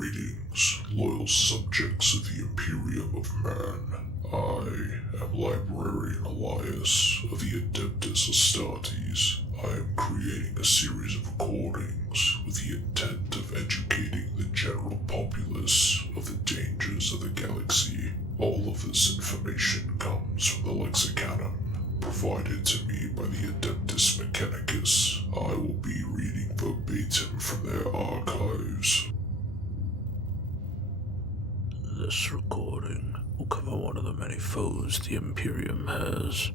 Greetings, loyal subjects of the Imperium of Man. I am Librarian Elias of the Adeptus Astartes. I am creating a series of recordings with the intent of educating the general populace of the dangers of the galaxy. All of this information comes from the Lexicanum provided to me by the Adeptus Mechanicus. I will be reading verbatim from their archives. This recording will cover one of the many foes the Imperium has.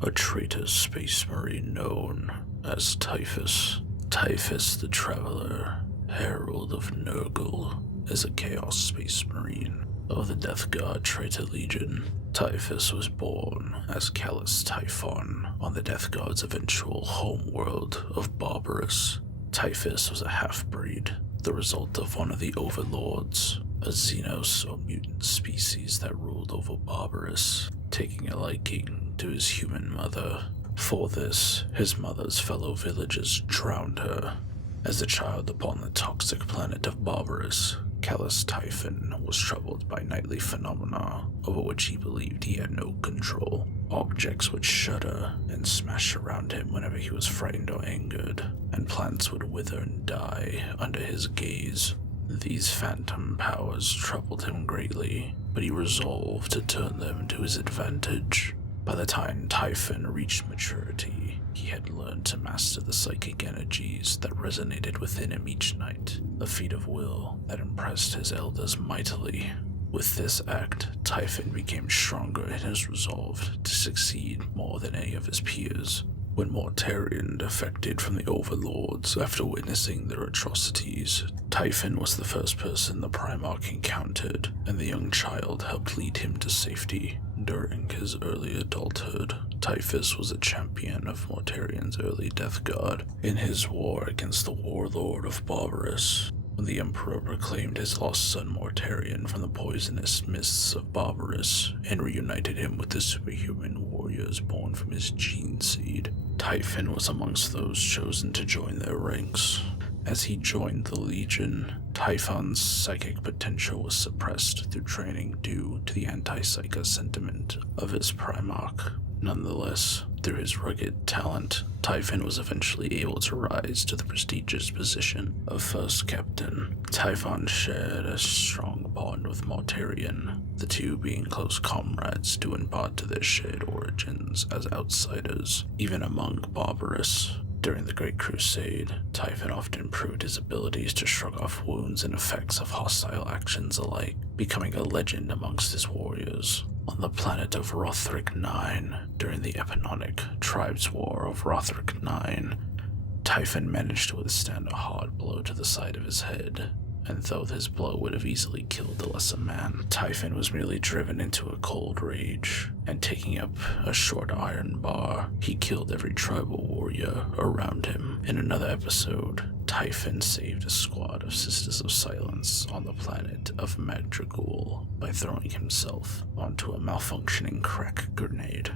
A traitor space marine known as Typhus. Typhus the Traveler, Herald of Nurgle, is a Chaos Space Marine of the Death Guard Traitor Legion. Typhus was born as Callus Typhon on the Death Guard's eventual homeworld of Barbarus. Typhus was a half-breed, the result of one of the Overlords, a Xenos or mutant species that ruled over Barbarus, taking a liking to his human mother. For this, his mother's fellow villagers drowned her. As a child upon the toxic planet of Barbarus, Callus Typhon was troubled by nightly phenomena over which he believed he had no control. Objects would shudder and smash around him whenever he was frightened or angered, and plants would wither and die under his gaze. These phantom powers troubled him greatly, but he resolved to turn them to his advantage. By the time Typhon reached maturity, he had learned to master the psychic energies that resonated within him each night, a feat of will that impressed his elders mightily. With this act, Typhon became stronger in his resolve to succeed more than any of his peers. When Mortarion defected from the Overlords after witnessing their atrocities, Typhon was the first person the Primarch encountered, and the young child helped lead him to safety. During his early adulthood, Typhus was a champion of Mortarion's early Death Guard in his war against the Warlord of Barbarus. When the Emperor reclaimed his lost son Mortarion from the poisonous mists of Barbarus and reunited him with the superhuman warriors born from his gene seed, Typhon was amongst those chosen to join their ranks. As he joined the Legion, Typhon's psychic potential was suppressed through training due to the anti-psycho sentiment of his Primarch. Nonetheless, through his rugged talent, Typhon was eventually able to rise to the prestigious position of First Captain. Typhon shared a strong bond with Mortarion, the two being close comrades due in part to their shared origins as outsiders, even among Barbarus. During the Great Crusade, Typhon often proved his abilities to shrug off wounds and effects of hostile actions alike, becoming a legend amongst his warriors. On the planet of Rothric IX, during the eponemic Tribes War of Rothric IX, Typhon managed to withstand a hard blow to the side of his head, and though his blow would have easily killed a lesser man, Typhon was merely driven into a cold rage, and taking up a short iron bar, he killed every tribal warrior around him. In another episode, Typhon saved a squad of Sisters of Silence on the planet of Magdragul by throwing himself onto a malfunctioning crack grenade.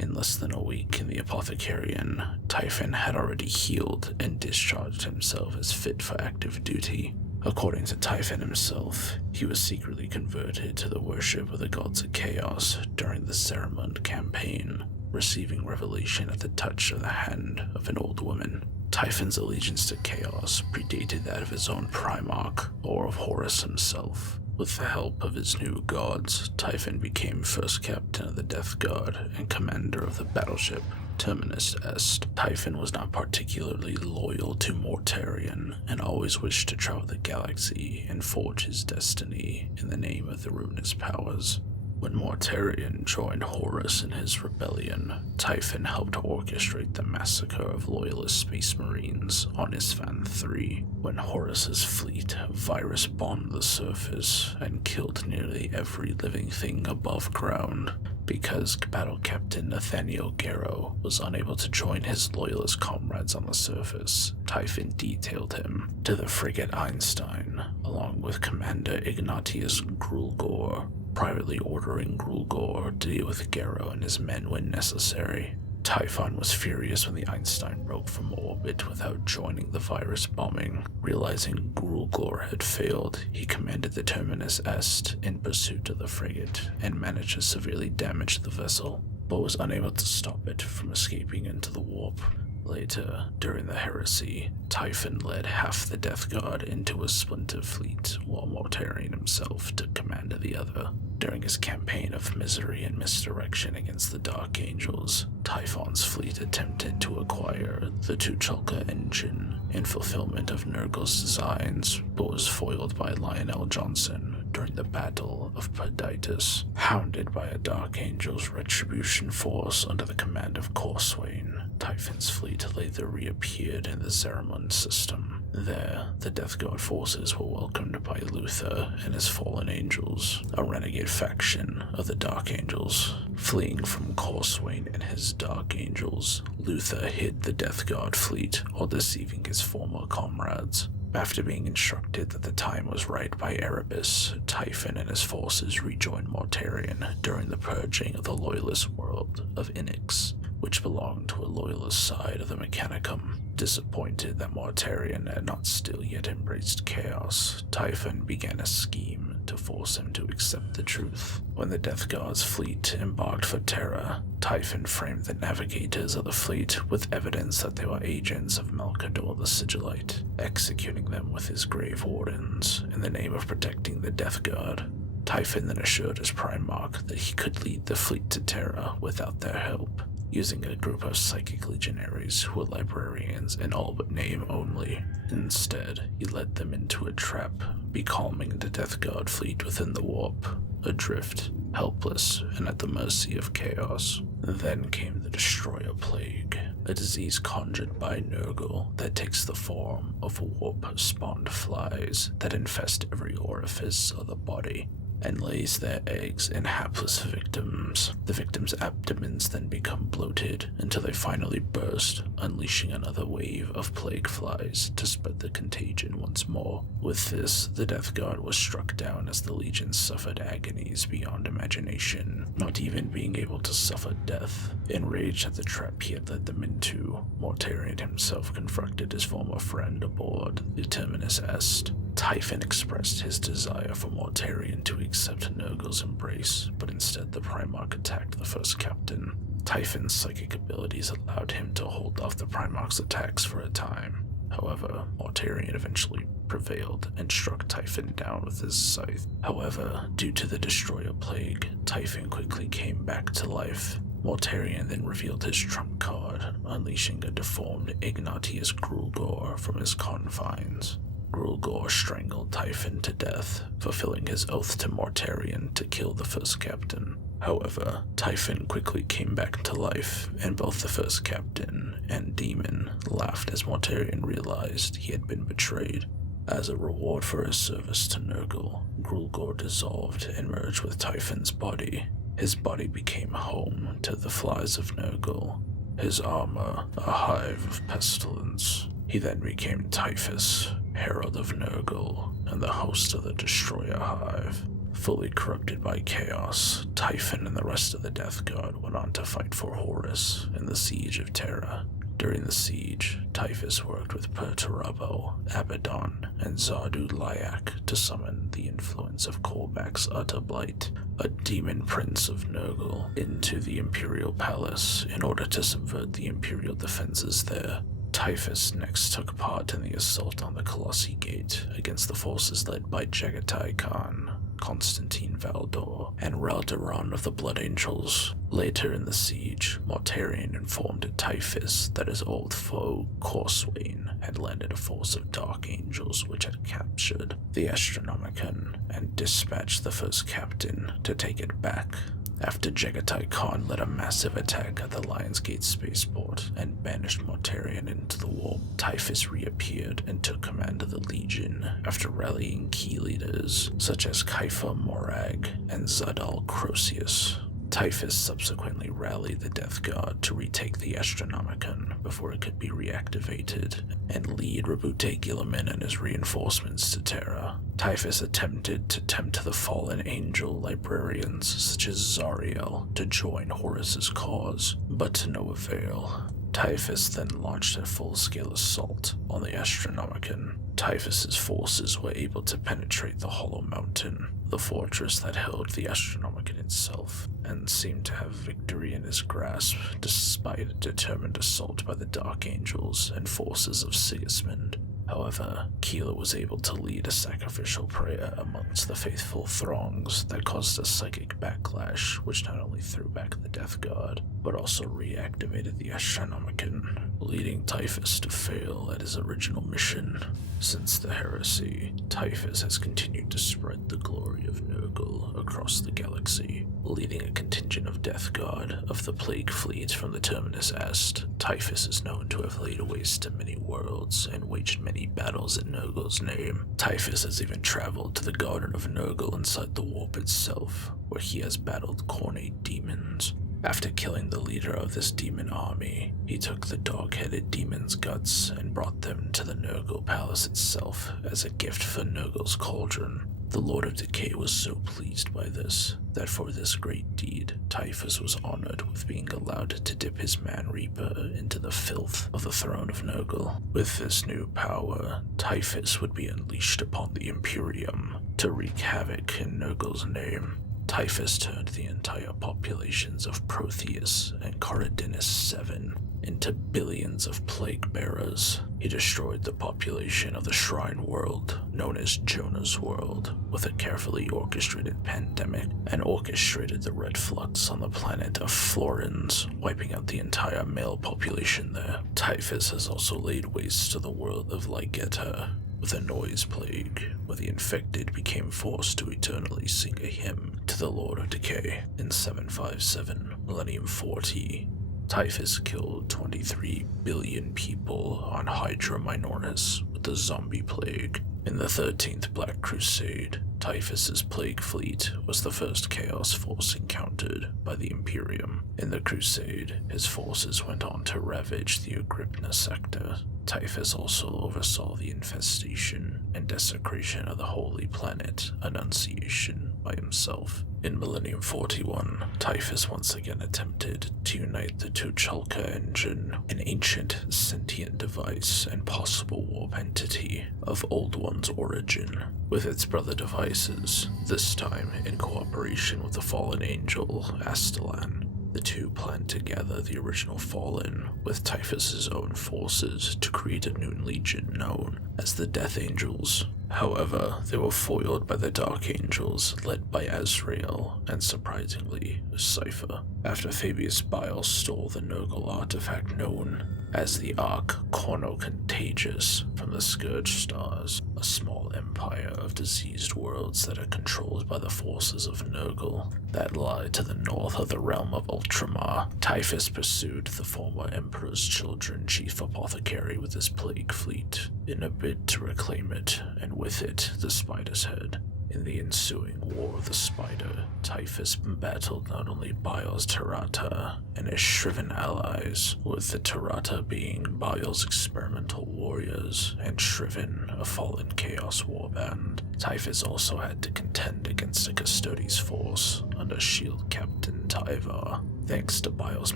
In less than a week in the Apothecarian, Typhon had already healed and discharged himself as fit for active duty. According to Typhon himself, he was secretly converted to the worship of the gods of chaos during the Ceremond campaign, receiving revelation at the touch of the hand of an old woman. Typhon's allegiance to chaos predated that of his own Primarch, or of Horus himself. With the help of his new gods, Typhon became first captain of the Death Guard and commander of the battleship Terminus Est. Typhon was not particularly loyal to Mortarion and always wished to travel the galaxy and forge his destiny in the name of the ruinous powers. When Mortarion joined Horus in his rebellion, Typhon helped orchestrate the massacre of loyalist space marines on Isfan III. When Horus's fleet virus-bombed the surface and killed nearly every living thing above ground, because battle captain Nathaniel Garrow was unable to join his loyalist comrades on the surface, Typhon detailed him to the frigate Einstein, along with Commander Ignatius Grulgor, privately ordering Grulgor to deal with Garrow and his men when necessary. Typhon was furious when the Einstein broke from orbit without joining the virus bombing. Realizing Grulgor had failed, he commanded the Terminus Est in pursuit of the frigate and managed to severely damage the vessel, but was unable to stop it from escaping into the warp. Later, during the Heresy, Typhon led half the Death Guard into a splinter fleet, while Mortarion himself took command of the other. During his campaign of misery and misdirection against the Dark Angels, Typhon's fleet attempted to acquire the Tucholka engine in fulfillment of Nurgle's designs, but was foiled by Lionel Johnson during the Battle of Perditus. Hounded by a Dark Angel's retribution force under the command of Corswain, Typhon's fleet later reappeared in the Zeramund system. There, the Death Guard forces were welcomed by Luther and his fallen angels, a renegade faction of the Dark Angels. Fleeing from Corswain and his Dark Angels, Luther hid the Death Guard fleet while deceiving his former comrades. After being instructed that the time was right by Erebus, Typhon and his forces rejoined Mortarion during the purging of the Loyalist world of Inix, which belonged to a Loyalist side of the Mechanicum. Disappointed that Mortarion had not still yet embraced chaos, Typhon began a scheme to force him to accept the truth. When the Death Guard's fleet embarked for Terra, Typhon framed the navigators of the fleet with evidence that they were agents of Melkador the Sigillite, executing them with his Grave Wardens in the name of protecting the Death Guard. Typhon then assured his Primarch that he could lead the fleet to Terra without their help, using a group of psychic legionaries who were librarians in all but name only. Instead, he led them into a trap, becalming the Death Guard fleet within the warp, adrift, helpless, and at the mercy of chaos. Then came the Destroyer Plague, a disease conjured by Nurgle that takes the form of warp-spawned flies that infest every orifice of the body and lays their eggs in hapless victims. The victims' abdomens then become bloated until they finally burst, unleashing another wave of plague flies to spread the contagion once more. With this, the Death Guard was struck down as the Legion suffered agonies beyond imagination, not even being able to suffer death. Enraged at the trap he had led them into, Mortarion himself confronted his former friend aboard the Terminus Est. Typhon expressed his desire for Mortarion to accept Nurgle's embrace, but instead the Primarch attacked the first captain. Typhon's psychic abilities allowed him to hold off the Primarch's attacks for a time. However, Mortarion eventually prevailed and struck Typhon down with his scythe. However, due to the Destroyer Plague, Typhon quickly came back to life. Mortarion then revealed his trump card, unleashing a deformed Ignatius Grulgor from his confines. Grulgor strangled Typhon to death, fulfilling his oath to Mortarion to kill the first captain. However, Typhon quickly came back to life, and both the first captain and demon laughed as Mortarion realized he had been betrayed. As a reward for his service to Nurgle, Grulgor dissolved and merged with Typhon's body. His body became home to the flies of Nurgle, his armor a hive of pestilence. He then became Typhus, Herald of Nurgle, and the host of the Destroyer Hive. Fully corrupted by chaos, Typhon and the rest of the Death Guard went on to fight for Horus in the Siege of Terra. During the siege, Typhus worked with Perturabo, Abaddon, and Zardu Lyak to summon the influence of Korvax's Utter Blight, a demon prince of Nurgle, into the Imperial Palace in order to subvert the Imperial defenses there. Typhus next took part in the assault on the Colossi Gate against the forces led by Jagatai Khan, Constantine Valdor, and Ralderon of the Blood Angels. Later in the siege, Mortarion informed Typhus that his old foe, Corswain, had landed a force of Dark Angels which had captured the Astronomicon and dispatched the first captain to take it back. After Jagatai Khan led a massive attack at the Lionsgate spaceport and banished Mortarion into the warp, Typhus reappeared and took command of the Legion after rallying key leaders such as Kaifa Morag and Zadal Crosius. Typhus subsequently rallied the Death Guard to retake the Astronomicon before it could be reactivated and lead Rabute Gilliman and his reinforcements to Terra. Typhus attempted to tempt the fallen angel librarians such as Zariel to join Horus's cause, but to no avail. Typhus then launched a full-scale assault on the Astronomicon. Typhus's forces were able to penetrate the Hollow Mountain, the fortress that held the Astronomicon itself, and seemed to have victory in his grasp despite a determined assault by the Dark Angels and forces of Sigismund. However, Keeler was able to lead a sacrificial prayer amongst the faithful throngs that caused a psychic backlash which not only threw back the Death Guard, but also reactivated the Astronomicon, leading Typhus to fail at his original mission. Since the Heresy, Typhus has continued to spread the glory of Nurgle across the galaxy, leading a contingent of Death Guard of the Plague Fleet from the Terminus Est. Typhus is known to have laid waste to many worlds and waged many battles in Nurgle's name. Typhus has even traveled to the Garden of Nurgle inside the Warp itself, where he has battled Cornate demons. After killing the leader of this demon army, he took the dog-headed demon's guts and brought them to the Nurgle Palace itself as a gift for Nurgle's cauldron. The Lord of Decay was so pleased by this, that for this great deed, Typhus was honored with being allowed to dip his Man-Reaper into the filth of the throne of Nurgle. With this new power, Typhus would be unleashed upon the Imperium to wreak havoc in Nurgle's name. Typhus turned the entire populations of Protheus and Caridinus 7 into billions of plague bearers. He destroyed the population of the Shrine World, known as Jonah's World, with a carefully orchestrated pandemic, and orchestrated the Red Flux on the planet of Florins, wiping out the entire male population there. Typhus has also laid waste to the world of Ligeta with a noise plague, where the infected became forced to eternally sing a hymn to the Lord of Decay. In 757 Millennium 40, Typhus killed 23 billion people on Hydra Minoris with the zombie plague. In the 13th Black Crusade, Typhus's plague fleet was the first Chaos force encountered by the Imperium. In the Crusade, his forces went on to ravage the Agrippina sector. Typhus also oversaw the infestation and desecration of the holy planet Annunciation by himself. In Millennium 41, Typhus once again attempted to unite the Tuchalka engine, an ancient sentient device and possible warp entity of Old One's origin, with its brother devices, this time in cooperation with the fallen angel Astalan. The two planned to gather the original Fallen with Typhus's own forces to create a new legion known as the Death Angels. However, they were foiled by the Dark Angels led by Azrael and, surprisingly, Cypher, after Fabius Bile stole the Nurgle artifact known as the Ark Cornocontagious from the Scourge Stars, a small empire of diseased worlds that are controlled by the forces of Nurgle that lie to the north of the realm of Ultramar. Typhus pursued the former Emperor's Children Chief Apothecary with his plague fleet in a bid to reclaim it, and with it, the Spider's Head. In the ensuing War of the Spider, Typhus battled not only Bile's Tirata and his shriven allies, with the Tirata being Bile's experimental warriors and Shriven a fallen Chaos warband. Typhus also had to contend against a Custodes force under Shield Captain Tyvar. Thanks to Bile's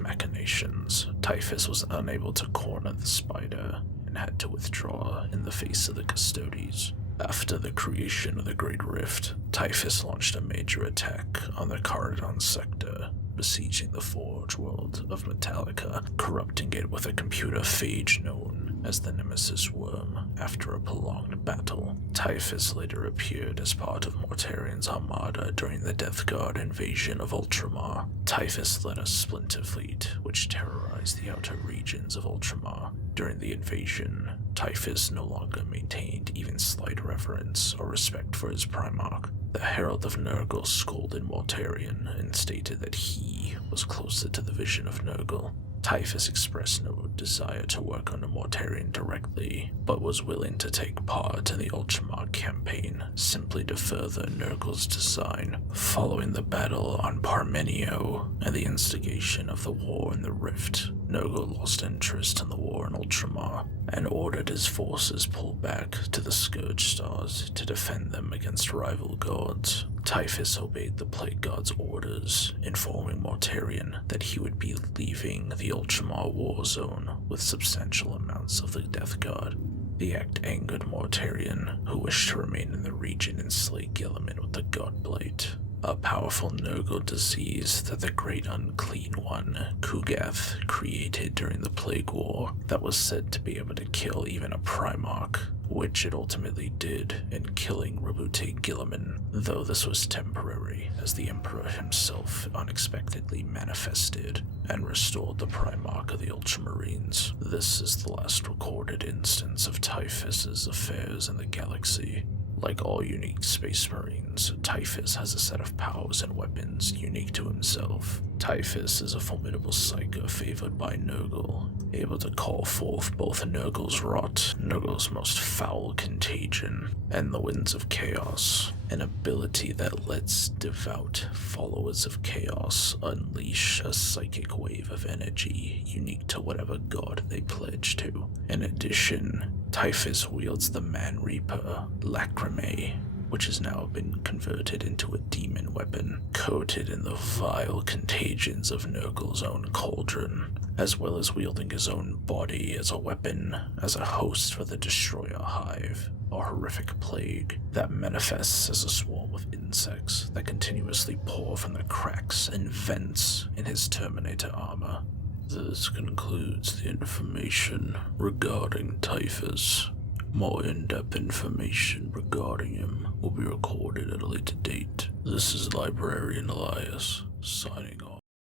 machinations, Typhus was unable to corner the Spider and had to withdraw in the face of the Custodes. After the creation of the Great Rift, Typhus launched a major attack on the Caridon sector, besieging the Forge world of Metallica, corrupting it with a computer phage known as the Nemesis Worm after a prolonged battle. Typhus later appeared as part of Mortarian's armada during the Death Guard invasion of Ultramar. Typhus led a splinter fleet which terrorized the outer regions of Ultramar. During the invasion, Typhus no longer maintained even slight reverence or respect for his Primarch. The Herald of Nurgle scolded Mortarian and stated that he was closer to the vision of Nurgle. Typhus expressed no desire to work under Mortarion directly, but was willing to take part in the Ultramar campaign simply to further Nurgle's design. Following the battle on Parmenio and the instigation of the war in the Rift, Nurgle lost interest in the war in Ultramar and ordered his forces pulled back to the Scourge Stars to defend them against rival gods. Typhus obeyed the Plague God's orders, informing Mortarion that he would be leaving the Ultramar war zone with substantial amounts of the Death God. The act angered Mortarion, who wished to remain in the region and slay Guilliman with the God Blight, a powerful Nurgle disease that the Great Unclean One, Kugath, created during the Plague War that was said to be able to kill even a Primarch, which it ultimately did in killing Rabute Guilliman, though this was temporary as the Emperor himself unexpectedly manifested and restored the Primarch of the Ultramarines. This is the last recorded instance of Typhus's affairs in the galaxy. Like all unique Space Marines, Typhus has a set of powers and weapons unique to himself. Typhus is a formidable psyker favored by Nurgle, able to call forth both Nurgle's Rot, Nurgle's most foul contagion, and the Winds of Chaos, an ability that lets devout followers of Chaos unleash a psychic wave of energy unique to whatever god they pledge to. In addition, Typhus wields the Man Reaper, Lacrimae, which has now been converted into a demon weapon, coated in the vile contagions of Nurgle's own cauldron, as well as wielding his own body as a weapon, as a host for the Destroyer Hive, a horrific plague that manifests as a swarm of insects that continuously pour from the cracks and vents in his Terminator armor. This concludes the information regarding Typhus. More in-depth information regarding him will be recorded at a later date. This is Librarian Elias, signing off.